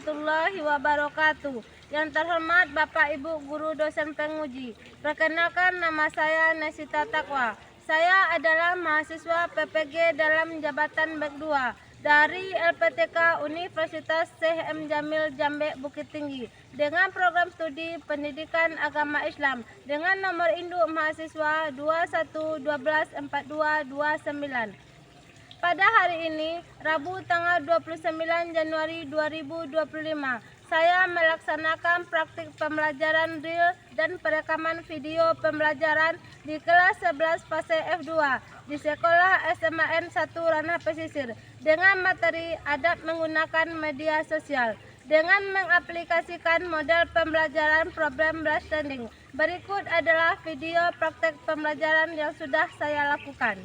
warahmatullahi wabarakatuh. Yang terhormat Bapak Ibu Guru Dosen Penguji. Perkenalkan, nama saya Nesita Takwa. Saya adalah mahasiswa PPG dalam jabatan BEK 2 dari LPTK Universitas Syekh M. Jamil Jambe Bukit Tinggi dengan program studi Pendidikan Agama Islam dengan nomor induk mahasiswa 21124229. Pada hari ini, Rabu tanggal 29 Januari 2025, saya melaksanakan praktik pembelajaran real dan perekaman video pembelajaran di kelas 11 fase F2 di Sekolah SMAN 1 Ranah Pesisir dengan materi adab menggunakan media sosial dengan mengaplikasikan model pembelajaran problem understanding. Berikut adalah video praktek pembelajaran yang sudah saya lakukan.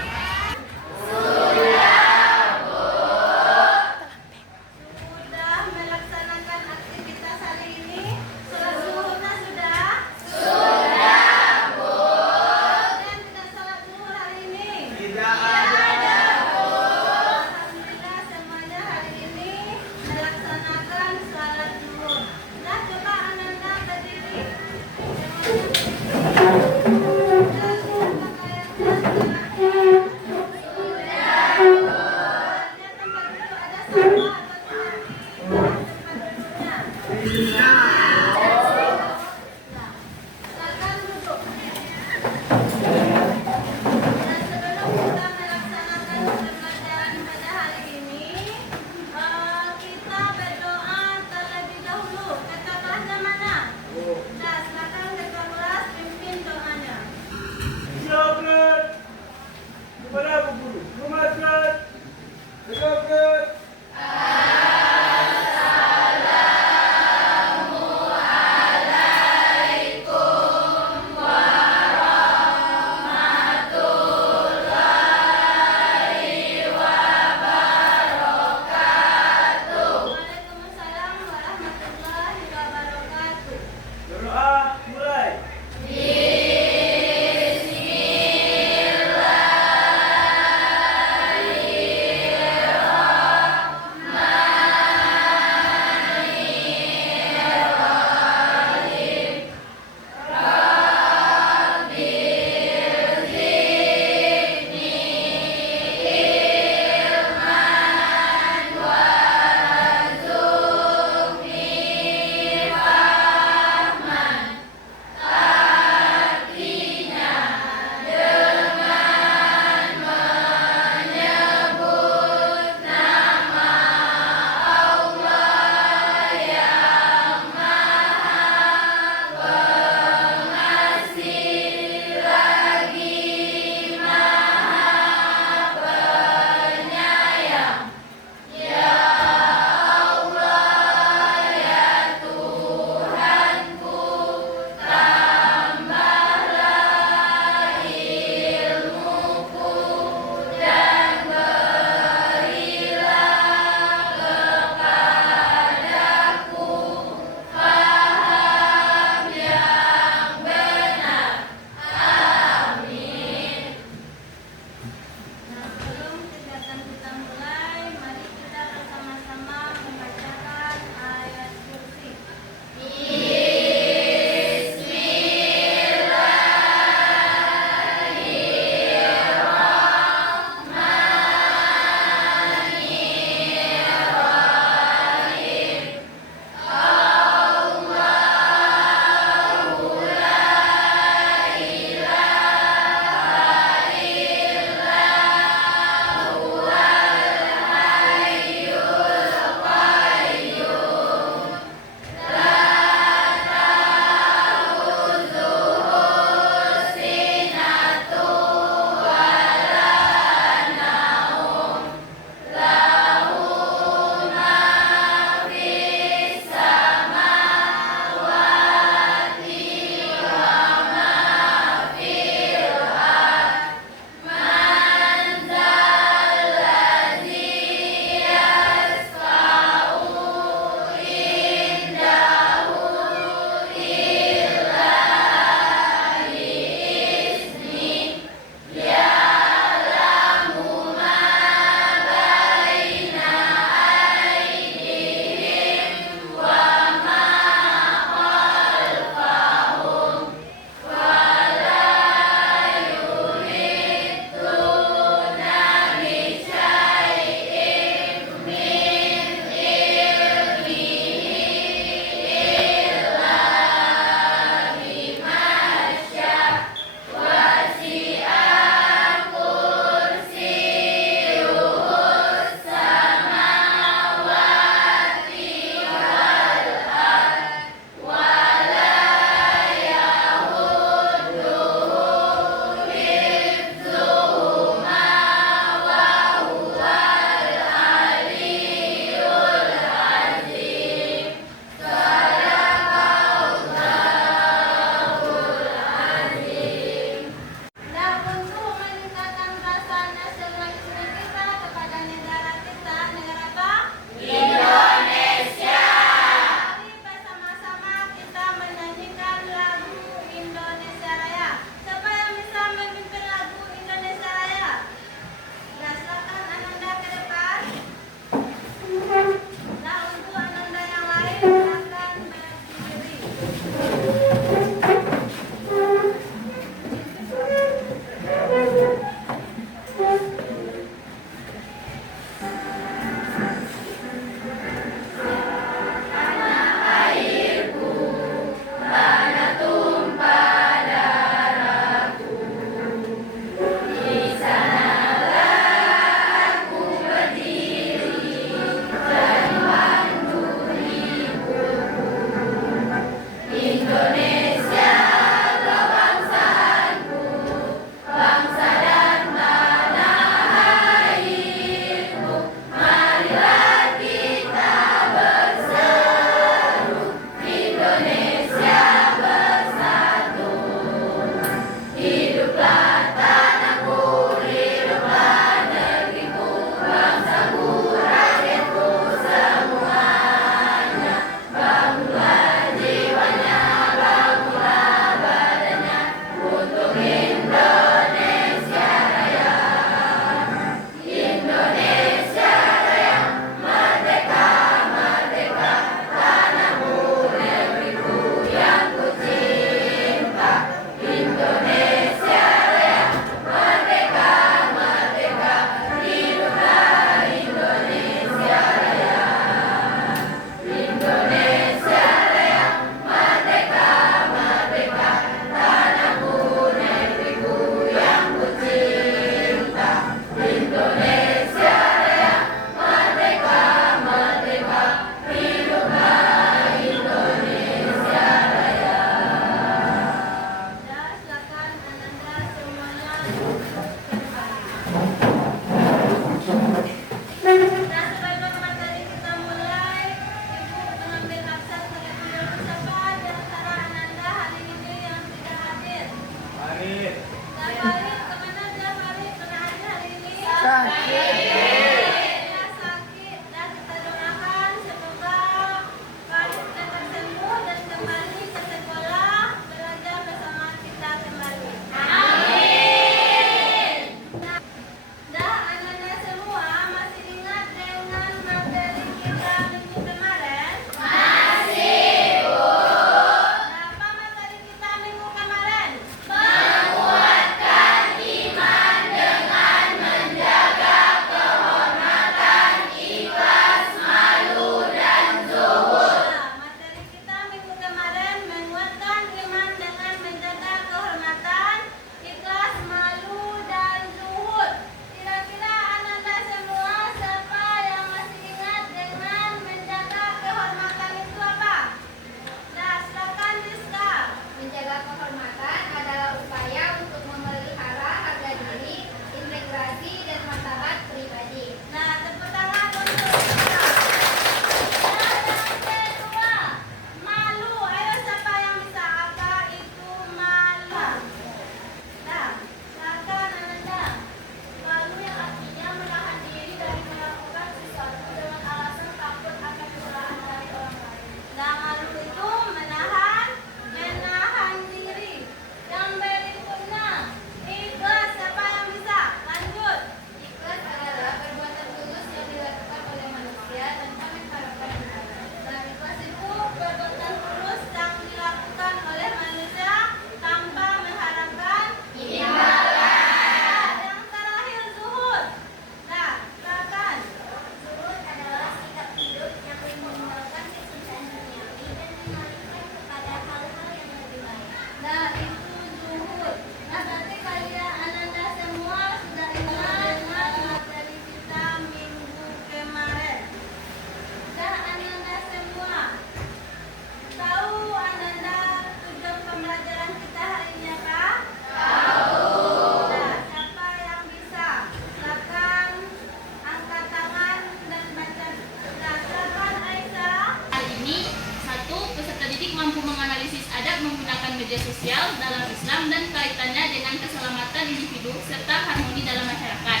media sosial dalam Islam dan kaitannya dengan keselamatan individu serta harmoni dalam masyarakat.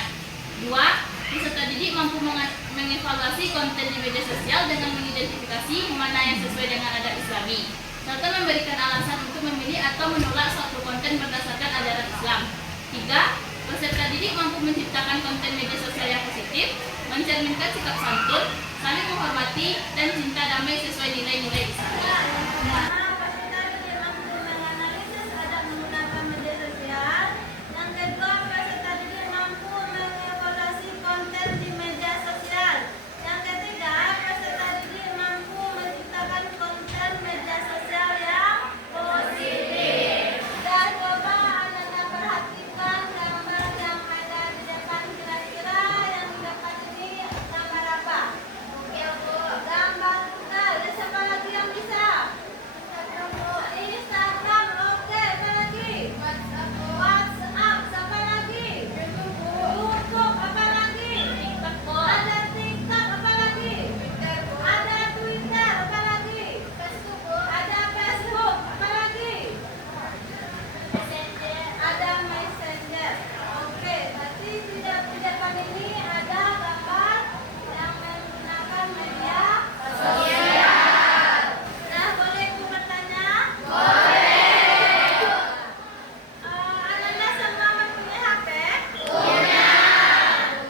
2. Peserta didik mampu mengevaluasi konten di media sosial dengan mengidentifikasi mana yang sesuai dengan adab Islami, serta memberikan alasan untuk memilih atau menolak suatu konten berdasarkan ajaran Islam. 3. Peserta didik mampu menciptakan konten media sosial yang positif, mencerminkan sikap santun, saling menghormati, dan cinta damai sesuai nilai-nilai Islam. Peserta didik mampu menganalisis adab menggunakan media sosial. Yang kedua, peserta didik mampu mengevaluasi konten di media sosial. Yang ketiga, peserta didik mampu menciptakan konten media sosial yang positif. Dan coba Anda perhatikan gambar yang ada di depan, kira-kira yang di depan ini gambar apa? Oke, Bu. Gambar tunggal. Ya, siapa lagi yang bisa? Instagram, oke, apa lagi? WhatsApp, siapa lagi? YouTube, apa lagi? Ada TikTok, apa lagi? Ada Twitter, apa lagi? Ada Facebook, apa lagi? Ada Messenger. Oke, berarti tidak di depan ini ada gambar yang menggunakan media sosial. Nah, boleh aku bertanya? Anda semua mempunyai HP?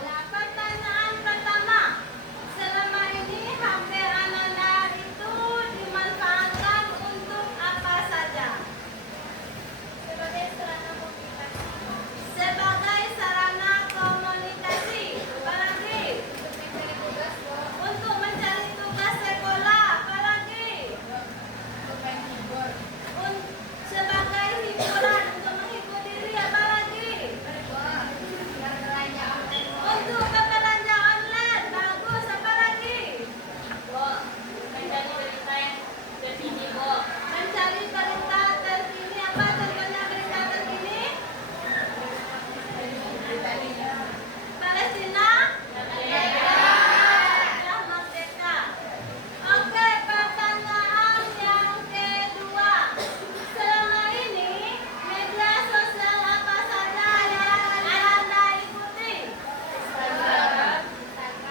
Nah, pertanyaan pertama, selama ini HP Anda itu dimanfaatkan untuk apa saja? Sebagai sarana komunikasi. Apalagi? Untuk mencari tugas sekolah. Apalagi? Sebagai hiburan, untuk menghibur diri. Apalagi? Untuk berbelanja online. Bagus. Apalagi? Mencari berita terkini. Apa contohnya berita terkini? Palestina sudah merdeka. Oke, pertanyaan yang kedua. Selama ini media sosial apa saja yang Anda ikuti?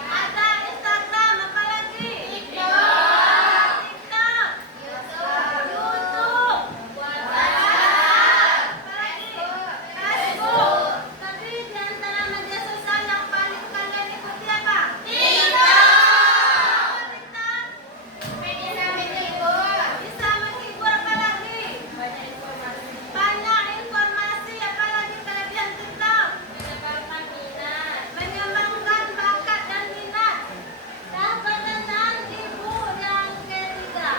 Ada Instagram, apa lagi? TikTok, YouTube, WhatsApp, Facebook. Tapi di antara media sosial yang paling kalian ikuti apa? TikTok. Bisa menghibur, apa lagi? Banyak informasi, apa lagi kelebihan TikTok? Mengembangkan bakat dan minat. Nah, pertanyaan Ibu yang ketiga.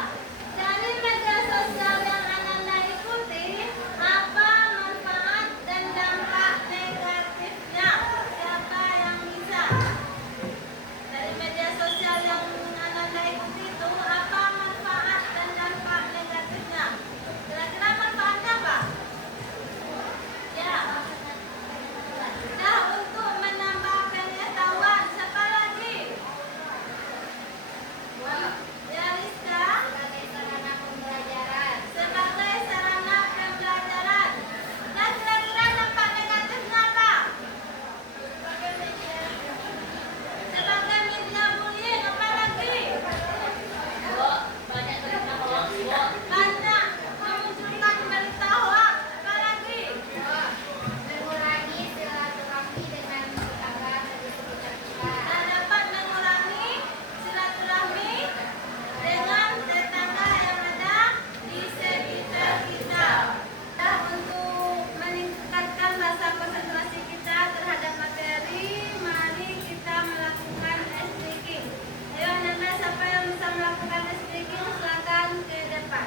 Dari media sosial yang Anda ikuti, apa manfaat dan dampak negatifnya? Siapa yang bisa? Dari media sosial yang Anda ikuti itu, apa manfaat dan dampak negatifnya? Kira-kira manfaatnya apa? Ya. Nah, untuk menambah pengetahuan, siapa lagi? Ya, Rizka? Sebagai sarana pembelajaran. Nah, kira-kira dampak negatifnya apa? Sebagai media bullying, apa lagi? Banyak memunculkan berita hoax, apa lagi? Nah, dapat mengurangi silaturahmi dengan tetangga yang ada di sekitar kita. Nah, untuk meningkatkan rasa konsentrasi kita terhadap materi, mari kita melakukan S-Breaking. Ayo, anak-anak, siapa yang bisa melakukan S-Breaking, silakan ke depan.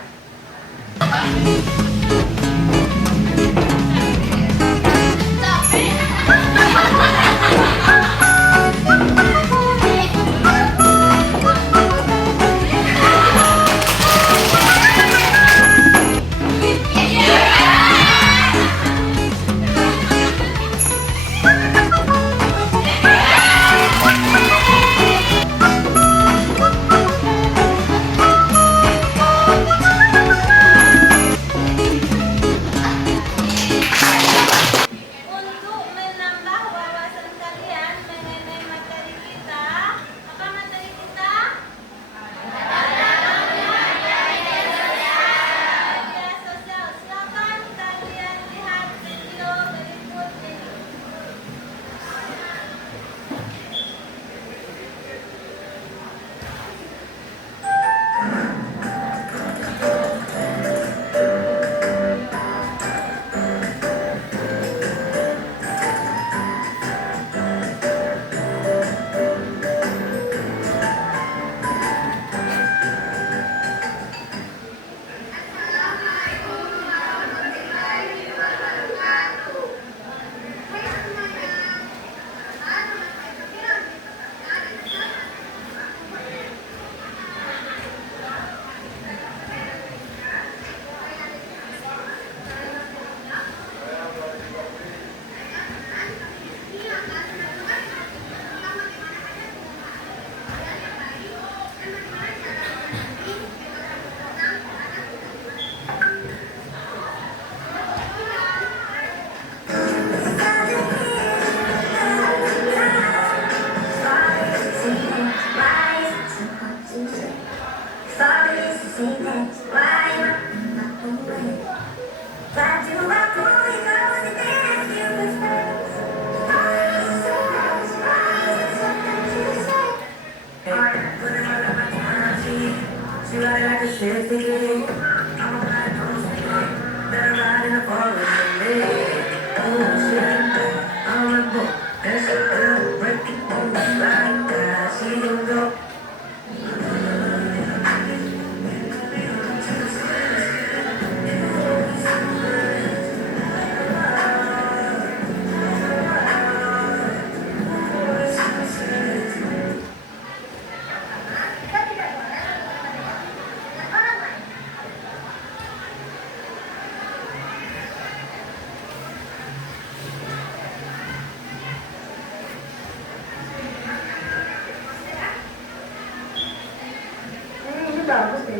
Ini bagus deh.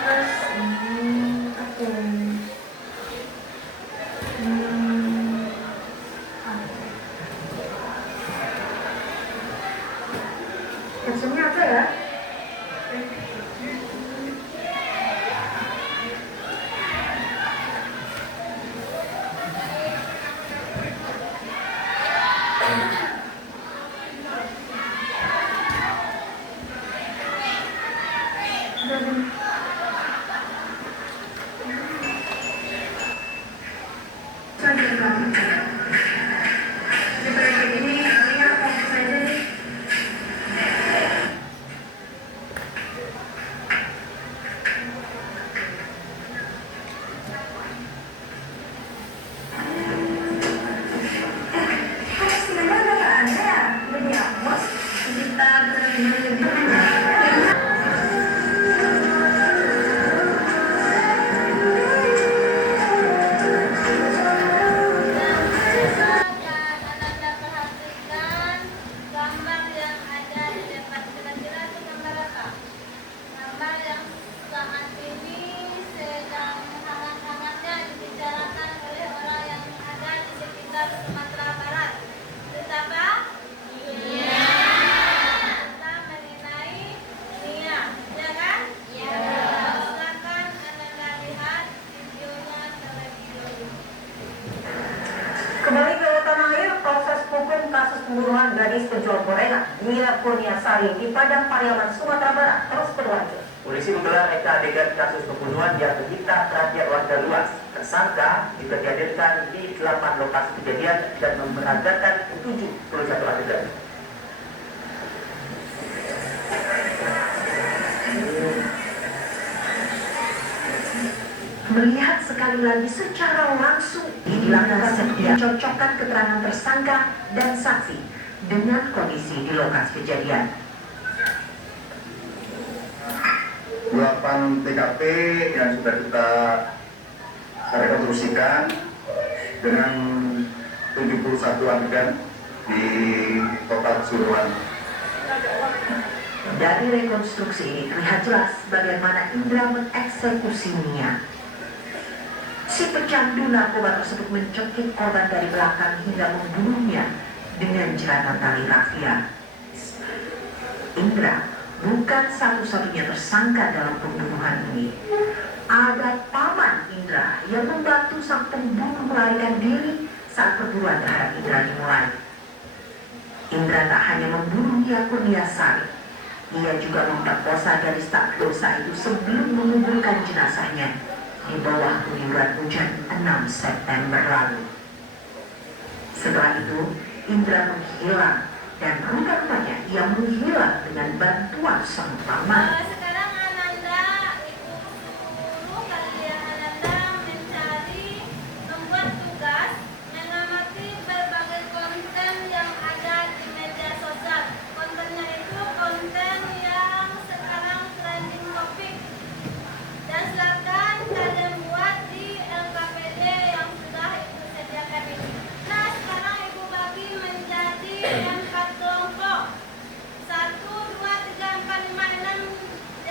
Terus ini apa? Captionnya apa ya? Kembali ke tanah air, proses hukum kasus pembunuhan gadis penjual gorengan Nia Kurniasari di Padang Pariaman, Sumatera Barat terus berlanjut. Polisi menggelar reka adegan kasus pembunuhan yang menyita perhatian warga luas. Tersangka juga dihadirkan di 8 lokasi kejadian dan memeragakan 71 adegan. Melihat sekali lagi secara langsung dilakukan setiap cocokkan keterangan tersangka dan saksi dengan kondisi di lokasi kejadian. 8 TKP yang sudah kita rekonstruksikan dengan 71 adegan di total keseluruhan. Dari rekonstruksi ini terlihat jelas bagaimana Indra mengeksekusinya. Si pecandu narkoba tersebut mencekik korban dari belakang hingga membunuhnya dengan jeratan tali rafia. Indra bukan satu-satunya tersangka dalam pembunuhan ini. Ada paman Indra yang membantu sang pembunuh melarikan diri saat perburuan terhadap Indra dimulai. Indra tak hanya membunuh Nia Kurniasari, ia juga memperkosa gadis tak berdosa itu sebelum menguburkan jenazahnya di bawah guyuran hujan 6 September lalu. Setelah itu, Indra menghilang dan rupa-rupanya ia menghilang dengan bantuan sang paman. Sekarang Ananda, ibu suruh kalian Ananda mencari, membuat tugas, mengamati berbagai konten yang ada di media sosial. Kontennya itu konten yang sekarang trending topik. Dan silakan kalian buat di LKPD yang sudah ibu sediakan ini. Nah, sekarang ibu bagi menjadi 4 kelompok. 1, 2, 3, 4, 5, 6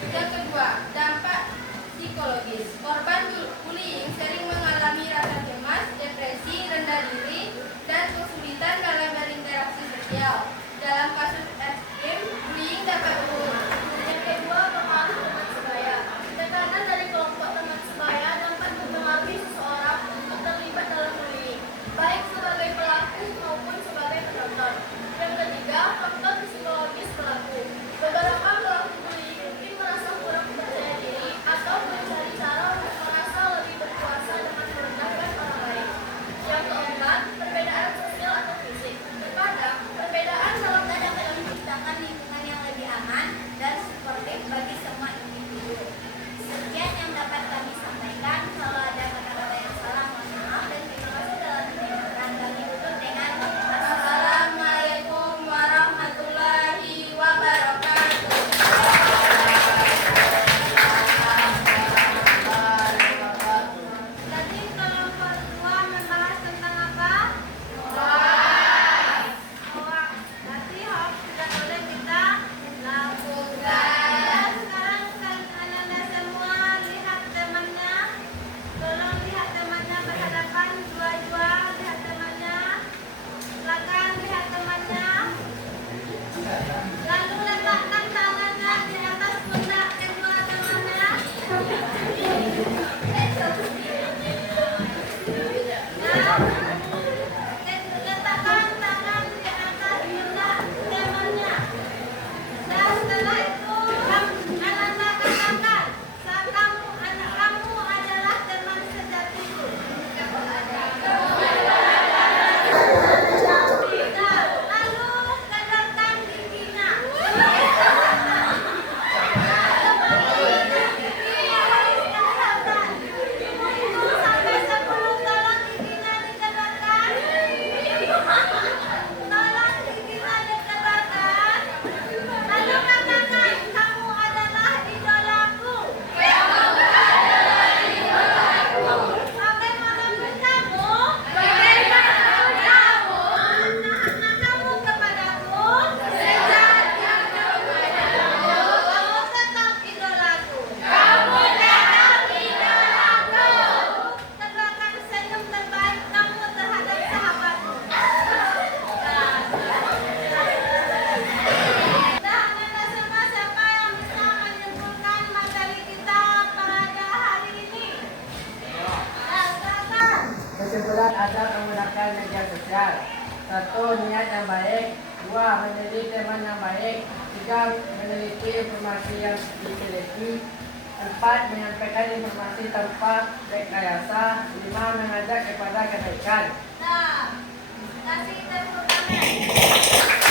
Yang kedua, dampak psikologis. Korban bullying sering mengalami rasa cemas, depresi, rendah diri, dan kesulitan dalam berinteraksi sosial. Dalam kasus ekstrim, bullying dapat Yang kedua, pengaruh teman sebaya. Tekanan dari kelompok teman sebaya dapat mempengaruhi seseorang untuk terlibat dalam bullying, baik sebagai pelaku maupun sebagai penonton. Yang ketiga, faktor psikologis pelaku. Beberapa pelaku bullying mungkin merasa kurang percaya diri atau mencari cara untuk merasa lebih berkuasa dengan merendahkan orang lain. Yang keempat, perbedaan sosial atau fisik. Terkadang, perbedaan dalam kadang-kadang menciptakan lingkungan yang lebih aman dan suportif bagi semua individu. Sekian yang dapat kami sampaikan. Kalau ada kata-kata yang salah, mohon maaf dan terima kasih dalam pendengaran. Kami tutup dengan Assalamualaikum warahmatullahi wabarakatuh. Tadi kelompok 2 membahas tentang apa? Hoax. Berarti hoax tidak boleh kita lakukan. Sekarang anak-anak semua lihat temannya. Tolong lihat temannya berhadapan dua-dua. Lihat temannya. Silakan lihat temannya. Lalu letakkan tangannya di atas pundak kedua temannya. Letakkan tangan di atas pundak temannya. Dan setelah itu, anak-anak katakan, anak kamu adalah teman sejatiku. Lalu kedapkan giginya. Sampai 10 tolong giginya dikedapkan. Tolong giginya dikedapkan. Lalu katakan, kamu adalah idolaku. Bagaimanapun kamu, anak-anak kamu kepadaku, kamu tetap idolaku. Tegakkan senyum terbaik kamu terhadap sahabatmu. Nah, anak-anak semua, siapa yang bisa menyimpulkan materi kita pada hari ini? Nah, silakan. Kesimpulan adab menggunakan media sosial. 1. Niat yang baik. 2. Menjadi teman yang baik. 3. Meneliti informasi yang diteliti. 4. Menyampaikan informasi tanpa rekayasa. 5. Mengajak kepada kebaikan. Nah, kasih tepuk tangan.